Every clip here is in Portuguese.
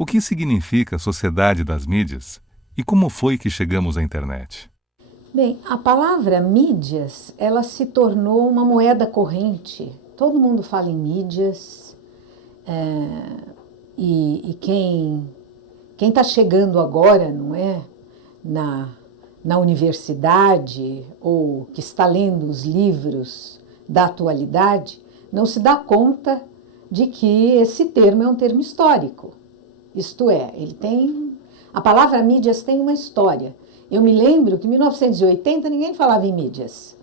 O que significa a sociedade das mídias e como foi que chegamos à internet? Bem, a palavra mídias, ela se tornou uma moeda corrente. Todo mundo fala em mídias, quem está chegando agora, não é, na, na universidade ou que está lendo os livros da atualidade, não se dá conta de que esse termo é um termo histórico. Isto é, a palavra mídias tem uma história. Eu me lembro que em 1980 ninguém falava em mídias.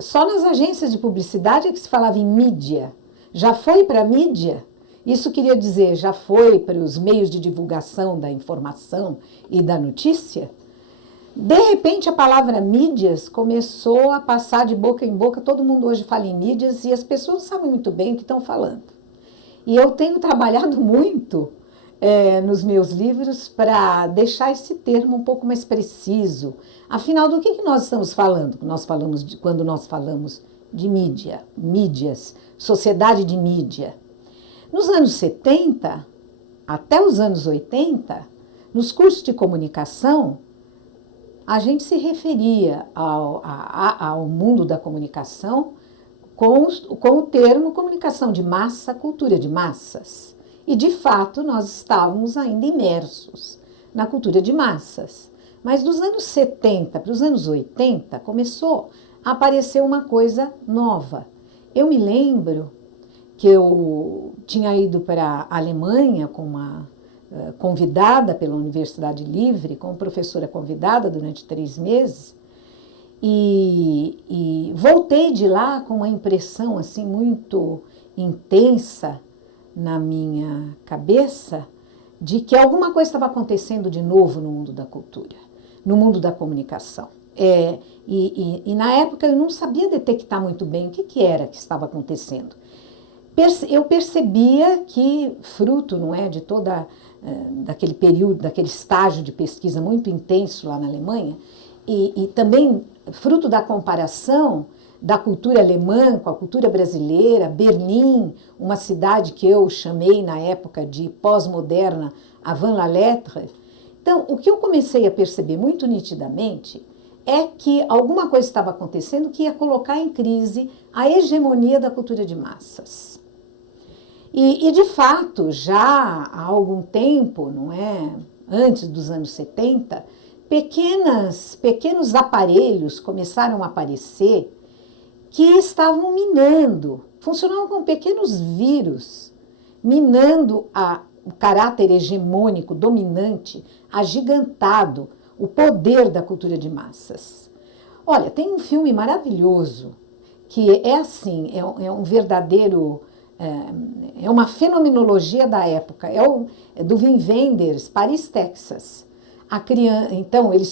Só nas agências de publicidade é que se falava em mídia. Já foi para a mídia? Isso queria dizer, já foi para os meios de divulgação da informação e da notícia? De repente, a palavra mídias começou a passar de boca em boca. Todo mundo hoje fala em mídias e as pessoas sabem muito bem o que estão falando. E eu tenho trabalhado muito nos meus livros para deixar esse termo um pouco mais preciso. Afinal, do que nós estamos falando? Quando nós falamos de mídia, mídias, sociedade de mídia. Nos anos 70, até os anos 80, nos cursos de comunicação, a gente se referia ao mundo da comunicação com o termo comunicação de massa, cultura de massas. E, de fato, nós estávamos ainda imersos na cultura de massas. Mas dos anos 70 para os anos 80, começou a aparecer uma coisa nova. Eu me lembro que eu tinha ido para a Alemanha com uma convidada pela Universidade Livre, como professora convidada durante 3 meses, e voltei de lá com uma impressão assim muito intensa na minha cabeça de que alguma coisa estava acontecendo de novo no mundo da cultura, no mundo da comunicação. E na época eu não sabia detectar muito bem o que era que estava acontecendo. Eu percebia que, fruto, não é, de daquele período, daquele estágio de pesquisa muito intenso lá na Alemanha, e também fruto da comparação da cultura alemã com a cultura brasileira, Berlim, uma cidade que eu chamei na época de pós-moderna avant la lettre. Então, o que eu comecei a perceber muito nitidamente é que alguma coisa estava acontecendo que ia colocar em crise a hegemonia da cultura de massas. E de fato, já há algum tempo, não é, antes dos anos 70, pequenos aparelhos começaram a aparecer que estavam minando, funcionavam como pequenos vírus, minando o caráter hegemônico, dominante, agigantado, o poder da cultura de massas. Olha, tem um filme maravilhoso que é assim, é um verdadeiro... É uma fenomenologia da época, é do Wim Wenders, Paris, Texas. Então, eles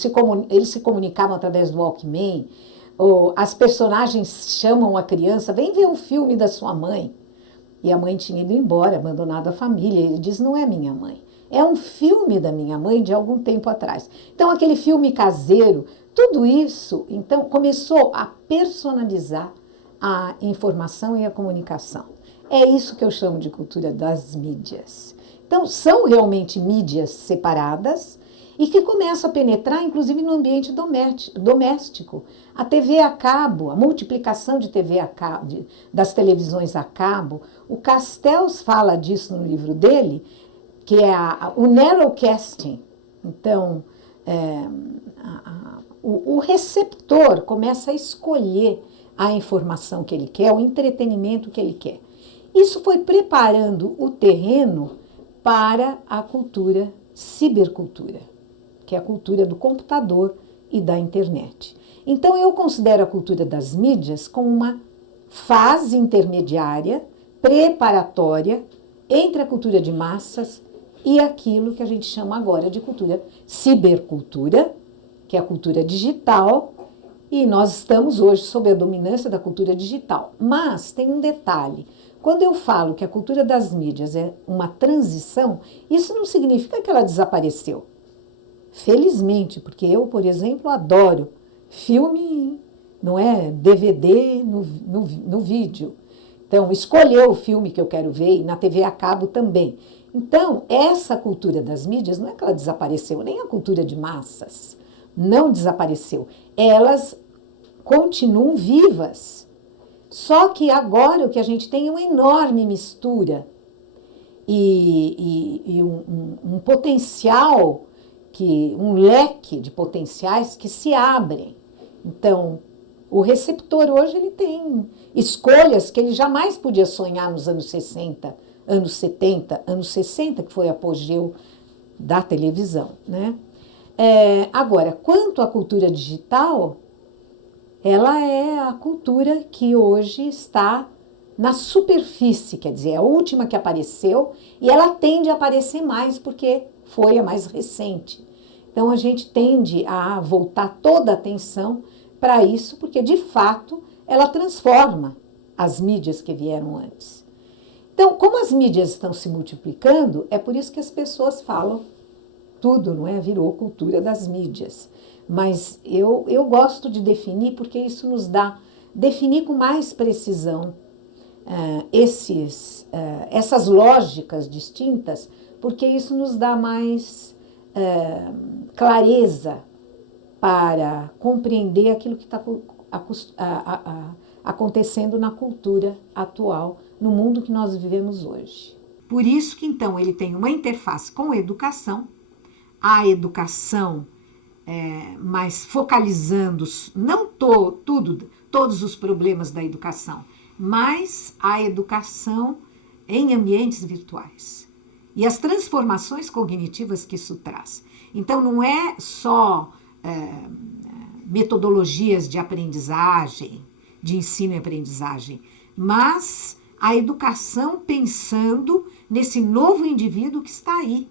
se comunicavam através do Walkman, as personagens chamam a criança, vem ver o filme da sua mãe. E a mãe tinha ido embora, abandonado a família. Ele diz, não é minha mãe, é um filme da minha mãe de algum tempo atrás. Então, aquele filme caseiro, tudo isso, então, começou a personalizar a informação e a comunicação. É isso que eu chamo de cultura das mídias. Então, são realmente mídias separadas e que começam a penetrar, inclusive, no ambiente doméstico. A TV a cabo, a multiplicação de TV a cabo, das televisões a cabo. O Castells fala disso no livro dele, que é o narrowcasting. Então, o receptor começa a escolher a informação que ele quer, o entretenimento que ele quer. Isso foi preparando o terreno para a cultura cibercultura, que é a cultura do computador e da internet. Então, eu considero a cultura das mídias como uma fase intermediária, preparatória, entre a cultura de massas e aquilo que a gente chama agora de cultura cibercultura, que é a cultura digital, e nós estamos hoje sob a dominância da cultura digital. Mas tem um detalhe. Quando eu falo que a cultura das mídias é uma transição, isso não significa que ela desapareceu. Felizmente, porque eu, por exemplo, adoro filme, não é, DVD no vídeo. Então, escolher o filme que eu quero ver e na TV a cabo também. Então, essa cultura das mídias, não é que ela desapareceu, nem a cultura de massas não desapareceu. Elas continuam vivas. Só que agora o que a gente tem é uma enorme mistura e um potencial, um leque de potenciais que se abrem. Então, o receptor hoje ele tem escolhas que ele jamais podia sonhar nos anos 60, anos 70, anos 60, que foi o apogeu da televisão, né? Agora, quanto à cultura digital, ela é a cultura que hoje está na superfície, quer dizer, é a última que apareceu e ela tende a aparecer mais porque foi a mais recente. Então, a gente tende a voltar toda a atenção para isso, porque, de fato, ela transforma as mídias que vieram antes. Então, como as mídias estão se multiplicando, é por isso que as pessoas falam tudo, não é? Virou cultura das mídias. Mas eu gosto de definir, porque isso nos dá, definir com mais precisão essas lógicas distintas, porque isso nos dá mais clareza para compreender aquilo que está acontecendo na cultura atual, no mundo que nós vivemos hoje. Por isso que, então, ele tem uma interface com a educação mas focalizando não todos os problemas da educação, mas a educação em ambientes virtuais e as transformações cognitivas que isso traz. Então, não é só metodologias de aprendizagem, de ensino e aprendizagem, mas a educação pensando nesse novo indivíduo que está aí,